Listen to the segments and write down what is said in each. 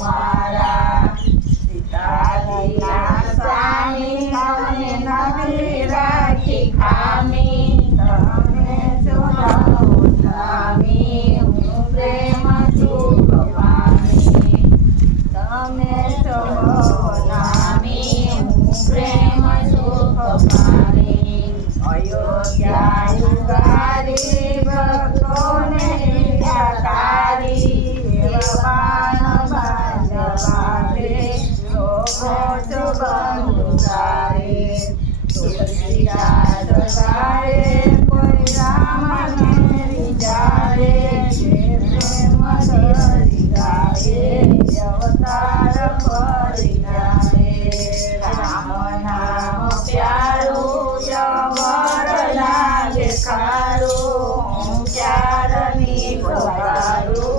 मारा सीताजी आसानी तमे नदी राखी खामी तमे चुराओ स्वामी हूँ प्रेम सुख पामी तमे चुराओ स्वामी हूँ प्रेम सुख पामी अयोध्या युगारी भक्तोने व्याकारी देवान बांधवारे शोभो बंधुसारे तुलसीदास गाए कोई राम ने विचारे प्रेम धरी गाए अवतार करी जाए राम नाम प्यारो जबर लागे खारो प्यारनी भवारो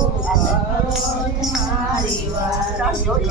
मारी वारी